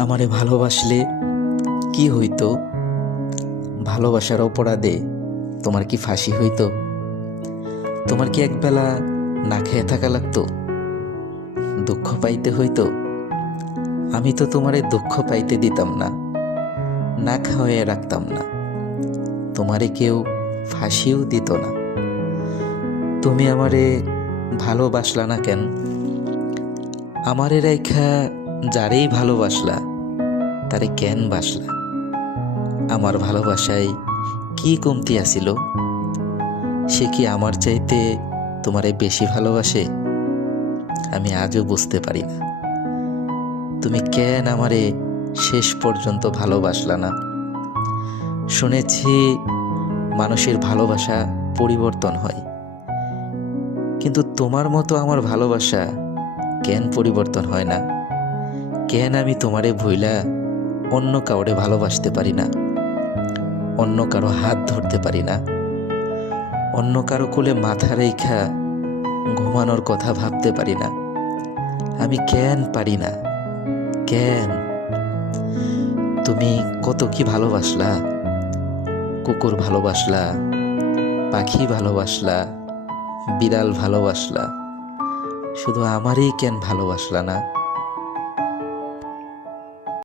আমারে ভালোবাসলে কি হইতো? ভালোবাসার অপরাধে তোমার কি ফাঁসি হইতো? তোমার কি একবেলা না খেয়ে থাকা লাগতো? দুঃখ পাইতে হইতো? আমি তো তোমারে দুঃখ পাইতে দিতাম না, না খাওয়াইয়া রাখতাম না, তোমারে কেউ ফাঁসিও দিত না। তুমি আমারে ভালোবাসলা না কেন? আমারে রাইখা যারেই ভালোবাসলা তারে কেন বাসলা? আমার ভালোবাসায় কি কমতি আছিল? সে কি আমার চাইতে তোমারে বেশি ভালোবাসে? আমি আজও বুঝতে পারি না তুমি কেন আমারে শেষ পর্যন্ত ভালোবাসলা না। শুনেছি মানুষের ভালোবাসা পরিবর্তন হয়, কিন্তু তোমার মতো আমার ভালোবাসা কেন পরিবর্তন হয় না? কেন আমি তোমারে ভুইলা অন্য কাউরে ভালোবাসতে পারি না? অন্য কারো হাত ধরতে পারি না? অন্য কারো কোলে মাথা রেখা ঘুমানোর কথা ভাবতে পারি না? আমি কেন পারি না? কেন? তুমি কত কি ভালোবাসলা, কুকুর ভালোবাসলা, পাখি ভালোবাসলা, বিড়াল ভালোবাসলা, শুধু আমারই কেন ভালোবাসলা না?